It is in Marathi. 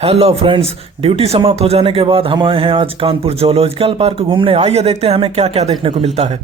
हेलो फ्रेंड्स, ड्यूटी समाप्त हो जाने के बाद हम आए हैं आज कानपुर जूलॉजिकल पार्क घूमने। आइए देखते हैं हमें क्या क्या देखने को मिलता है।